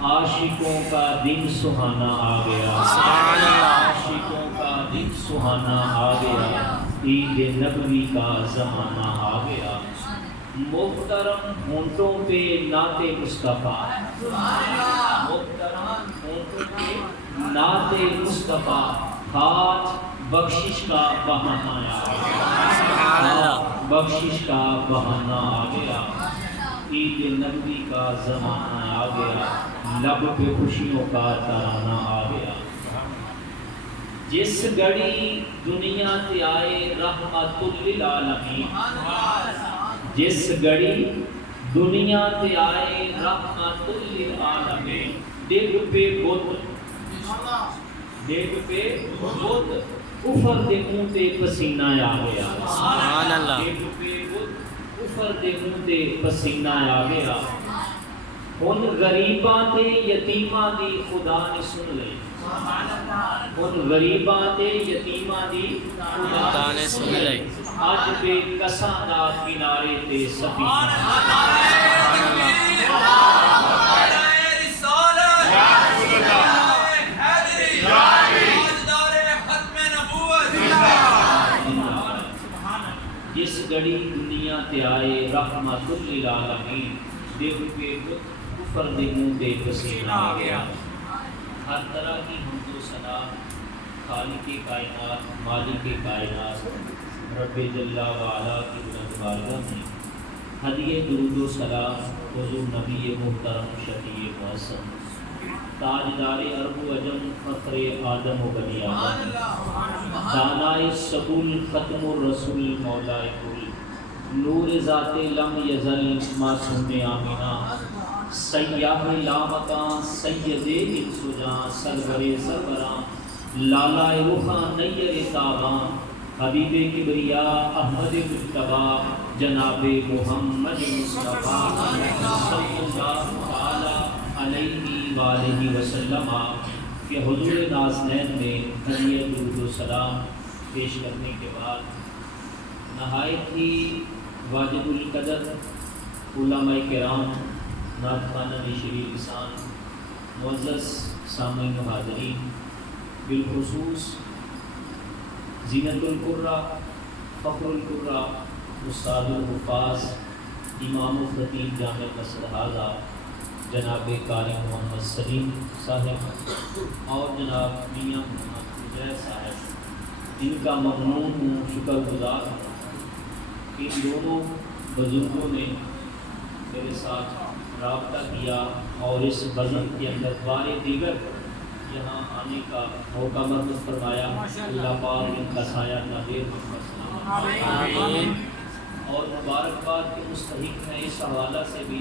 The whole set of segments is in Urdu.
عاشقوں کا دن سہانا آ گیا، سبحان اللہ۔ عاشقوں کا دن سہانا آ گیا، عید نبوی کا زمانہ آ گیا، محترم ہونٹوں پہ نعت مصطفیٰ، محترم ہونٹوں پہ نعت مصطفیٰ، ہاتھ بخشش کا بہانہ آ گیا، سبحان اللہ۔ بخشش کا بہانہ آ گیا، عید نبوی کا زمانہ آ گیا، لب پہ خوشیوں کا ترانہ آ گیا۔ جس گھڑی دنیا تے آئے رحمت للعالمین، جس گھڑی دنیا تے آئے رحمت للعالمین، ڈگ پہ بت، ڈگ پہ بت، کفر دے منہ تے پسینہ آ گیا، سبحان اللہ۔ ڈگ پہ بت، کفر دے منہ تے پسینہ آ گیا۔ ان غریباں تے یتیماں دی خدا نے سن لئی، ان غریباں تے یتیماں دی خدا نے سن لئی، اج پہ کساں دا کنارے تے سفینہ، جس گھڑی دنیا تے آئے رحمت للعالمین، دل پہ بت کفر دے منہ تے پسینہ آ گیا۔ ہر طرح کی حمد و ثنا خالق کائنات، مالک کائنات، رب جل وعلا کی بلند بارگاہ میں ہدیہ درود و سلام حضور نبی محترم شفیع معصم تاجدار عرب و عجم فخر آدم و بنی آدم، دانائے سبل ختم الرسول مولا کل، نور ذات لم یزل معصوم آمینہ، سیاح لامکاں سید انسجاں، سرور سربراں لالہ رخاں نیر تاباں، حبیب کبریا احمد مجتبیٰ جناب محمد مصطفیٰ صلی اللہ تعالی علیہ وآلہ وسلم کہ حضور نازنین میں ہدیہ درود و سلام پیش کرنے کے بعد نہایت ہی واجب القدر علماء کرام، نعت خوانان شریف لسان، معزز سامعین و حاضرین، بالخصوص زینت القرہ، فخر القرہ، استاد الحفاظ، امام الخطیب جامع مسجد ہذا جناب قاری محمد سلیم صاحب اور جناب میاں محمد عزیر صاحب، ان کا ممنون ہوں، شکر گزار ہوں۔ ان دونوں بزرگوں نے میرے ساتھ رابطہ کیا اور اس بزم کے اندر بار دیگر یہاں آنے کا موقع مرحمت فرمایا۔ اللہ پاک ان کا سایہ نادر محمد سلام اور مبارکباد کے مستحق ہیں اس حوالہ سے بھی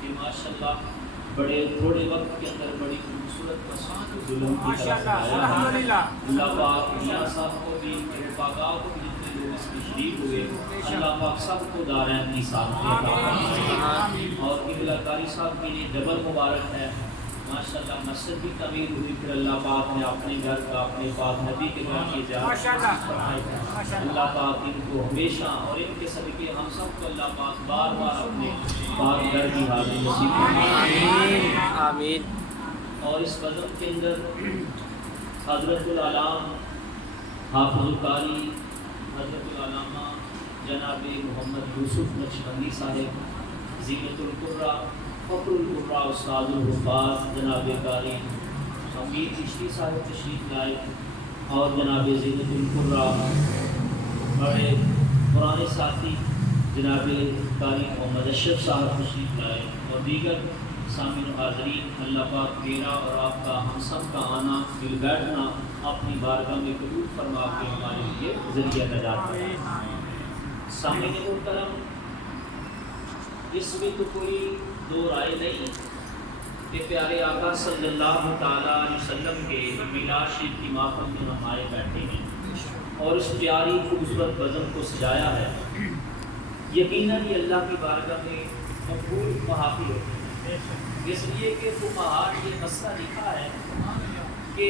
کہ ماشاءاللہ بڑے تھوڑے وقت کے اندر بڑی خوبصورت مسجد ظلم کی طرف سے آیا ہے۔ اللہ پاک میاں صاحب کو بھی، میرے پاکاؤ کو بھی، جتنے لوگ اس میں شریک ہوئے، اللہ پاک سب کو دارین کی ساتھ اور قبلہ قاری صاحب کے لیے ڈبل مبارک ہے۔ ماشاءاللہ مسجد بھی تعمیر ہوئی، پھر اللہ پاک نے اپنے گھر کا، اپنے پاک نبی کے گھر کی زیارت فرمائی۔ اللہ پاک ان کو ہمیشہ اور ان کے صدقے ہم سب کو اللہ پاک بار بار اپنے پاک گھر کی حاضری نصیب فرمائے۔ آمین۔ اور اس بزم کے اندر حضرت العلام حافظ القاری حضرت العلامہ جناب محمد یوسف نقشبندی صاحب، زینت القرہ، فخر القرہ استاد الحفاظ جناب قاری امیر چشتی صاحب تشریف لائے، اور جناب زینت القرہ بڑے پرانے ساتھی جناب قاری محمد اشرف صاحب تشریف لائے، اور دیگر سامعین و حاضرین، اللہ پاک میرا اور آپ کا ہم سب کا آنا، دل بیٹھنا اپنی بارگاہ میں قبول فرما کے ہمارے لیے ذریعہ نجات بنائے۔ سامعین محترم، اس میں تو کوئی دو رائے نہیں کہ پیارے آقا صلی اللہ تعالیٰ علیہ وسلم کے میلاد شریف کی محفل میں ہم آئے بیٹھے ہیں اور اس پیاری خوبصورت بزم کو سجایا ہے۔ یقیناً یہ اللہ کی بارگاہ میں مقبول محافل ہوتی ہے، اس لیے کہ فقہاء نے یہ مسئلہ لکھا ہے کہ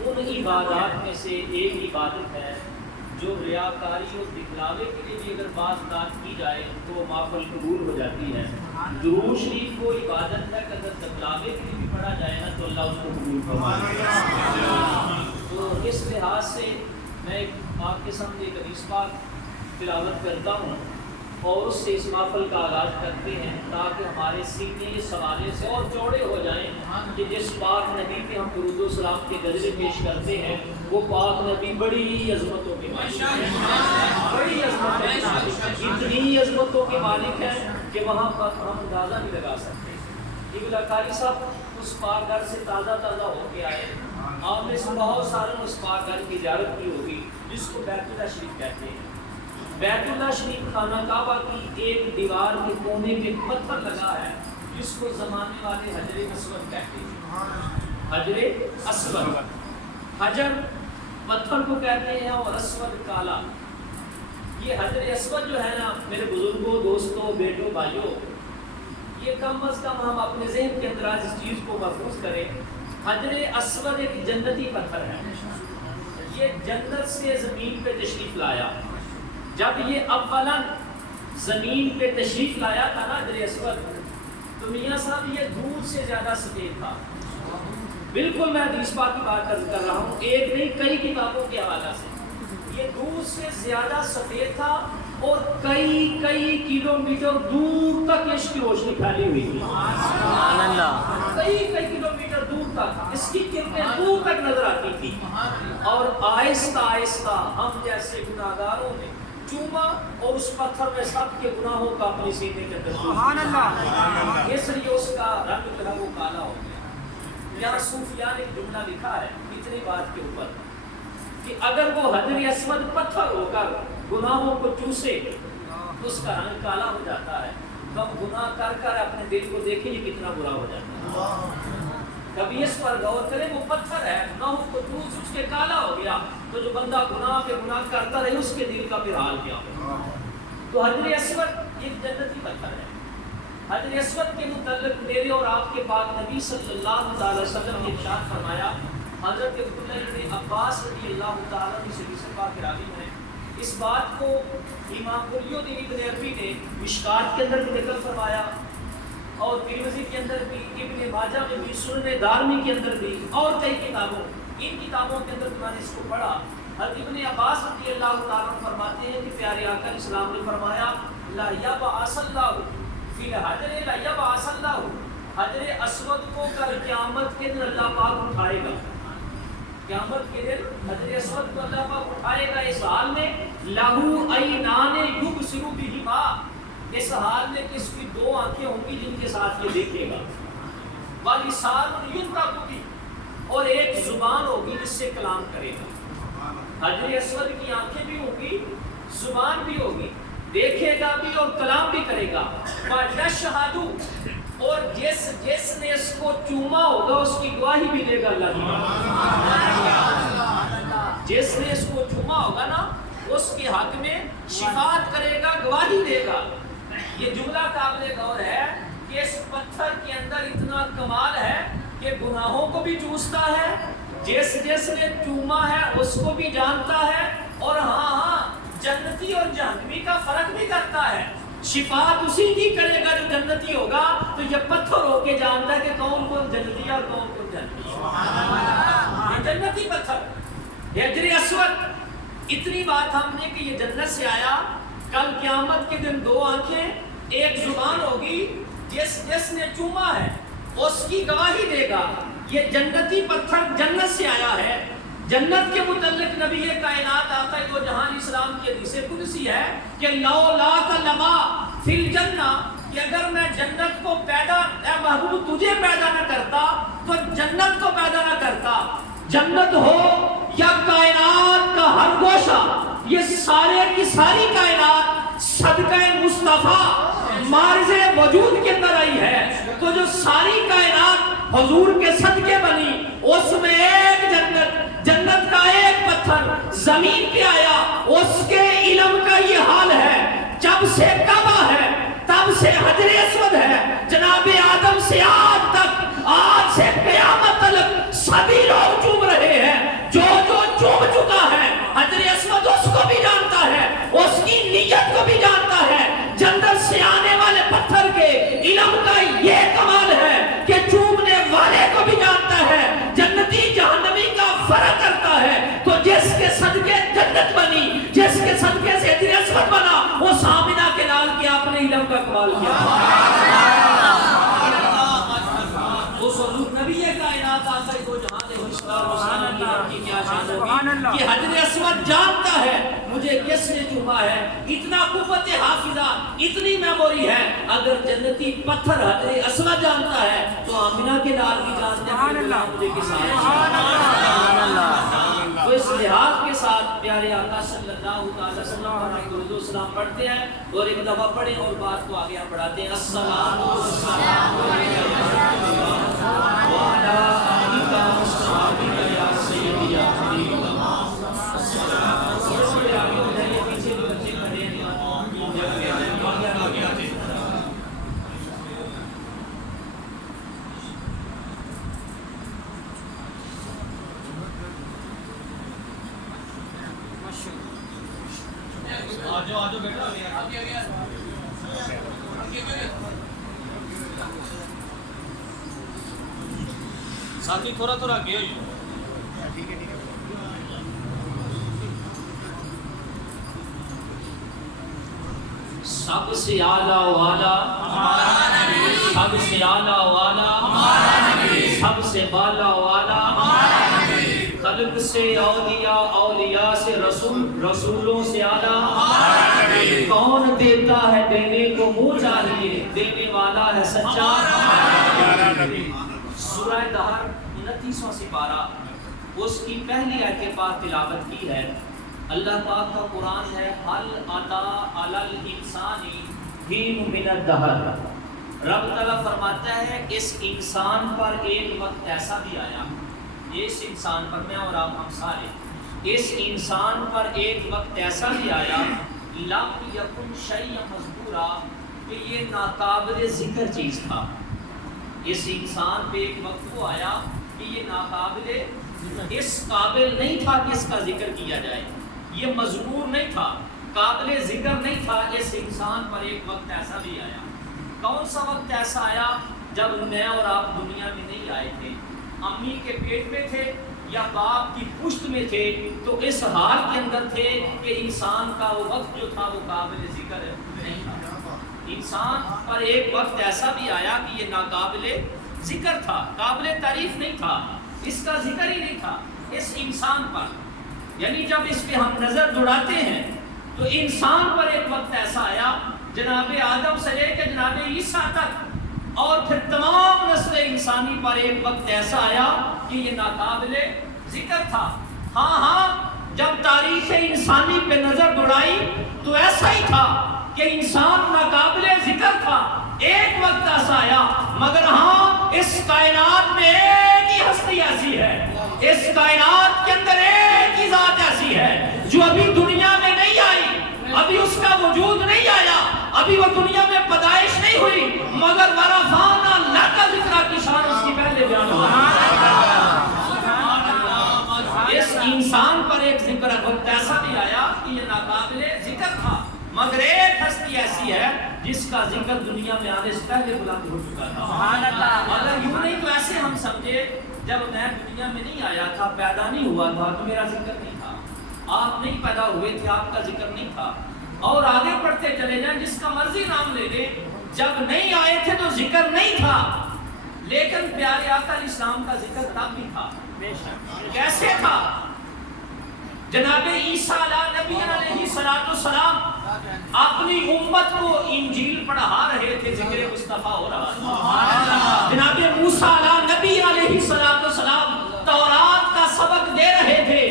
ان عبادات میں سے ایک عبادت ہے جو ریاکاری اور دکھلاوے کے لیے بھی اگر بعض بات کی جائے تو محفل قبول ہو جاتی ہے۔ درود شریف کو عبادت ہے کہ اگر دکھلاوے اللہ اس کو قبول فرمائے۔ تو اس لحاظ سے میں آپ کے سامنے ایک حدیث پاک تلاوت کرتا ہوں اور اس سے اس محفل کا آغاز کرتے ہیں تاکہ ہمارے سینے اس حوالے سے اور چوڑے ہو جائیں کہ جس پاک نبی پہ ہم درود و سلام کے غزلیں پیش کرتے ہیں وہ پاک نبی بڑی عظمتوں کے مالک ہے، بڑی عظمتوں کے مالک ہے، اتنی عظمتوں کے مالک ہے کہ وہاں پر ہم اندازہ نہیں لگا سکتے۔ قبلہ قاری صاحب اس پاک گھر سے تازہ ہو کے آئے، آپ نے سے بہت سارے اس پاک گھر کی زیارت کی ہوگی جس کو بیت اللہ شریف کہتے ہیں۔ بیت اللہ شریف خانہ کعبہ کی ایک دیوار کے کونے میں پتھر لگا ہے جس کو زمانے والے حجر اسود کہتے ہیں۔ حجر اسود، حجر پتھر کو کہتے ہیں اور اسود کالا۔ یہ حجر اسود جو ہے نا میرے بزرگوں، دوستوں، بیٹوں، بھائیوں، یہ کم از کم ہم اپنے ذہن کے اندر آج اس چیز کو محفوظ کریں۔ حجر اسود ایک جنتی پتھر ہے، یہ جنت سے زمین پہ تشریف لایا۔ جب یہ اولاً زمین پہ تشریف لایا تھا نا حجر اسود، تو میاں صاحب یہ دودھ سے زیادہ سفید تھا۔ بالکل میں حدیث پاک کی بات کر رہا ہوں، ایک نہیں کئی کتابوں کے حوالہ سے۔ یہ دودھ سے زیادہ سفید تھا اور کئی کلومیٹر دور تک اس کی روشنی پھیلی ہوئی تھی۔ سبحان اللہ۔ کئی کلومیٹر دور تک اس کی کرنیں دور تک نظر آتی تھی، اور آہستہ آہستہ ہم جیسے گناہگاروں نے چوما اور اس پتھر میں سب کے گناہوں کا اپنی سینے کے اندر سبحان اللہ، اس لیے اس کا رنگ جو ہے وہ کالا ہو گیا۔ یہاں صوفیاء نے جملہ لکھا ہے اتنی بات کے اوپر کہ اگر وہ حجر اسود پتھر ہو کر گناہوں کو چوسے تو اس کا رنگ کالا ہو جاتا ہے۔ تو ہم گناہ کر کر اپنے دل کو دیکھیں یہ کتنا برا ہو جاتا ہے۔ کبھی اس پر غور کریں، وہ پتھر ہے، گناہوں کو چوس اس کے کالا ہو گیا، تو جو بندہ گناہ پہ گناہ کرتا رہے اس کے دل کا پھر حال کیا ہوگا۔ تو حجر اسود یہ جنتی پتھر ہے۔ حجر اسود کے متعلق میرے اور آپ کے پاک نبی صلی اللہ علیہ وسلم نے ارشاد فرمایا، حضرت عبداللہ ابن عباس رضی اللہ تعالیٰ عنہ سے حدیث پاک کے راوی ہیں، اس بات کو امام قلیوطی ابن عربی نے مشکات کے اندر بھی ذکر فرمایا اور ترمذی کے اندر بھی، ابن ماجہ میں بھی، سنن دارمی کے اندر بھی، اور کئی کتابوں، ان کتابوں کے اندر میں نے اس کو پڑھا۔ حضرت ابن عباس رضی اللہ تعالیٰ عنہ فرماتے ہیں کہ پیارے آقا اسلام نے فرمایا لا یبعث اللہ فی الحجر، لا یبعث اللہ، حجر اسود کو کل قیامت کے دن اللہ پاک اٹھائے گا۔ قیامت کے دن حجر اسود کو اللہ پاک اٹھائے گا اس حال میں لہو عینان یبصر بہما، اس حال میں کہ اس کی دو آنکھیں ہوں گی جن کے ساتھ یہ دیکھے گا، وَلِسَانٌ يُنطَقُ بِهِ، اور ایک زبان ہوگی جس سے کلام کرے گا۔ حجر اسود کی آنکھیں بھی ہوں گی، زبان بھی ہوگی، دیکھے گا بھی اور کلام بھی کرے گا۔ وَيَشْهَدُ، اور جس نے اس کو چوما ہوگا اس کی گواہی بھی دے گا اللہ کی۔ جس نے اس کو چوما ہوگا نا اس کے حق میں شفاعت کرے گا، گواہی دے گا۔ یہ جملہ قابل غور ہے کہ اس پتھر کے اندر اتنا کمال ہے کہ گناہوں کو بھی چوستا ہے، جس نے چوما ہے اس کو بھی جانتا ہے، اور ہاں جنتی اور جہنمی کا فرق بھی کرتا ہے۔ شفاعت اسی کی کرے گا جو جنتی ہوگا، تو یہ پتھر ہو کے جانتا ہے کہ کون کون جنتی ہے اور کون کون جنتی ہے۔ یہ جنتی پتھر حجر اسود، اتنی بات ہم نے کہ یہ جنت سے آیا، کل قیامت کے دن دو آنکھیں، ایک زبان ہوگی، جس نے چوما ہے اس کی گواہی دے گا۔ یہ جنتی پتھر جنت سے آیا ہے۔ جنت کے متعلق نبی کائنات آقا دو جہان اسلام کی حدیث قدسی ہے کہ لولاک لما فی الجنہ، کہ اگر میں جنت کو پیدا، اے محبوب تجھے پیدا نہ کرتا تو جنت کو پیدا نہ کرتا۔ جنت ہو یا کائنات کا ہر گوشہ، یہ سارے کی ساری کائنات صدقہ مصطفیٰ مارز وجود کے اندر آئی ہے، تو جو ساری کائنات حضور کے صدقے بنی، اس میں ایک جنت کا ایک پتھر زمین پہ آیا، اس کے علم کا یہ حال ہے، جب سے کعبہ ہے تب سے حجر اسود ہے، جناب آدم سے آج تک، آج سے قیامت تک سبھی لوگ چوم رہے ہیں۔ جو چوم چکا ہے حجر اسود اس کو بھی جانتا ہے، اس کی نیت کو بھی جانتا ہے۔ جنت سے آنے والے پتھر کے علم کا یہ کمال ہے کہ چومنے والے کو بھی جانتا ہے آقا دو جہاں نے کی کیا شان ہوگی کہ حجر اسود جانتا ہے مجھے کس نے چوما ہے. اتنا قوت حافظہ، اتنی میموری ہے. اگر جنتی پتھر حجر اسود جانتا ہے تو آمنہ کے لال بھی جانتے ہیں مجھے کس تو اس لحاظ کے ساتھ پیارے آقا صلی اللہ علیہ وسلم پر درود و سلام پڑھتے ہیں اور ایک دفعہ پڑھیں اور بات کو آگے بڑھاتے ہیں. السلام آجو بیٹا ساتھی تھوڑا تھوڑا آگے ہوئی. سب سے اعلیٰ والا سب سے اعلیٰ والا سب سے بالا والا خلق سے اولیاء، اولیاء سے رسول، رسولوں سے اعلیٰ. کون دیتا ہے دینے کو منہ چاہیے، دینے والا ہے سچا. سورہ دہر 29واں سپارہ اس کی پہلی آیت پاک تلاوت کی ہے. اللہ پاک کا قرآن ہے حل اتی علی الانسان حین من الدہر. رب تعالیٰ فرماتا ہے اس انسان پر ایک وقت ایسا بھی آیا، اس انسان پر، میں اور آپ ہم سارے، اس انسان پر ایک وقت ایسا بھی آیا لم یکن شیئا مذکورا کہ یہ ناقابل ذکر چیز تھا. اس انسان پہ ایک وقت وہ آیا کہ یہ ناقابل، اس قابل نہیں تھا کہ اس کا ذکر کیا جائے، یہ مذکور نہیں تھا، قابل ذکر نہیں تھا. اس انسان پر ایک وقت ایسا بھی آیا. کون سا وقت ایسا آیا؟ جب میں اور آپ دنیا میں نہیں آئے تھے، امی کے پیٹ میں تھے یا باپ کی پشت میں تھے، تو اس حال کے اندر تھے کہ انسان کا وہ وقت جو تھا وہ قابل ذکر نہیں تھا. انسان پر ایک وقت ایسا بھی آیا کہ یہ ناقابل ذکر تھا، قابل تعریف نہیں تھا، اس کا ذکر ہی نہیں تھا اس انسان پر. یعنی جب اس پہ ہم نظر دوڑاتے ہیں تو انسان پر ایک وقت ایسا آیا، جناب آدم سے لے کے جناب عیسیٰ تک اور پھر تمام نسل انسانی پر ایک وقت ایسا آیا کہ یہ ناقابل ذکر تھا. ہاں جب تاریخ انسانی پہ نظر دوڑائی تو ایسا ہی تھا کہ انسان ناقابل ذکر تھا. ایک وقت ایسا آیا، مگر ہاں اس کائنات میں ایک ہی ہستی ایسی ہے، اس کائنات کے اندر ایک ہی ذات ایسی ہے جو ابھی دنیا میں نہیں آئی، ابھی اس کا وجود نہیں آیا، ابھی وہ دنیا میں پیدائش نہیں ہوئی، مگر ورفعنا لک ذکرک کی شان اس کی پہلے بیان ہوا. اس انسان پر ایک ذکر وقت ایسا بھی آیا کہ یہ ناقابل ذکر تھا، مگر ایک ہستی ایسی ہے جس کا ذکر دنیا میں آنے سے پہلے بلند ہو چکا تھا. اگر یوں نہیں تو ایسے ہم سمجھے جب میں دنیا میں نہیں آیا تھا، پیدا نہیں ہوا تھا تو میرا ذکر نہیں تھا، آپ نہیں پیدا ہوئے تھے آپ کا ذکر نہیں تھا. اور آگے پڑھتے چلے جائیں، جس کا مرضی نام لے لیں، جب نہیں آئے تھے تو ذکر نہیں تھا، لیکن پیارے آقا علیہ السلام کا ذکر تب بھی تھا. کیسے تھا؟ جناب عیسیٰ نبی علیہ السلام اپنی امت کو انجیل پڑھا رہے تھے، ذکر مصطفیٰ ہو رہا تھا. جناب موسیٰ نبی علیہ السلام تورات کا سبق دے رہے تھے،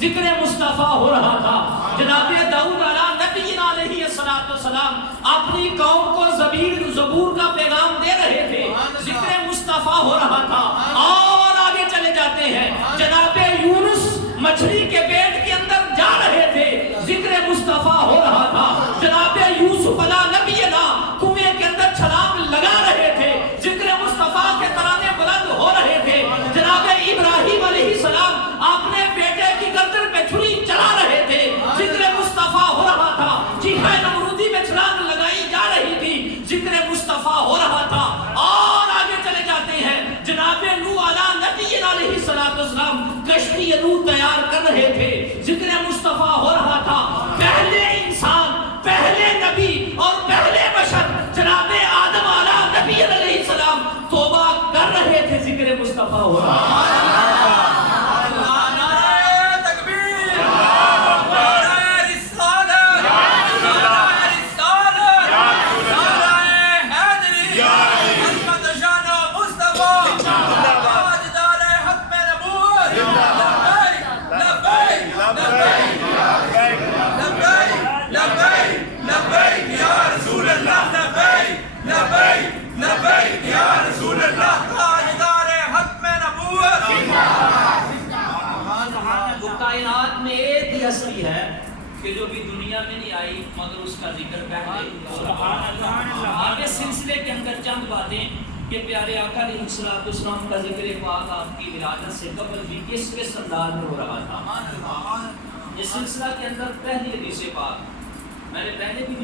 ذکر مصطفیٰ ہو رہا تھا. جناب داؤد نبی علیہ السلام اپنی قوم کو زبور کا پیغام دے رہے تھے، ذکر مصطفیٰ ہو رہا تھا. اور آگے چلے جاتے ہیں، جناب یونس مچھلی کے پیٹ کے اندر جا رہے تھے، ذکر مصطفیٰ ہو رہا تھا. جناب یوسف نبی کنویں کے اندر چھلانگ لگا رہے تھے، ذکر مصطفیٰ کے ترانے بلند ہو رہے تھے. جناب ابراہیم علیہ السلام اپنے بیٹے کی گردن پہ چھری چلا رہے تھے، ذکر مصطفیٰ ہو رہا تھا. چیخہ نمرودی میں چھلانگ لگائی جا رہی تھی، ذکر مصطفیٰ ہو رہا تھا. اور آگے چلے جاتے ہیں، جناب نوح نبی علیہ السلام کشتی نوح تیار کر رہے تھے، ذکر مصطفیٰ ہو رہا تھا. پہلے انسان، پہلے نبی اور پہلے بشر جناب آدم نبی علیہ السلام توبہ کر رہے تھے، ذکر مصطفیٰ ہو رہا تھا. آئی مگر اس کا ذکر پہلے ہو رہا۔ آگے سلسلے کے اندر چند باتیں کہ پیارے آقا علیہ السلام کا ذکر پاک آپ کی ولادت سے قبل بھی کس انداز میں ہو رہا تھا۔ اس سلسلہ کے اندر پہلی حدیث پاک میں نے پہلے بھی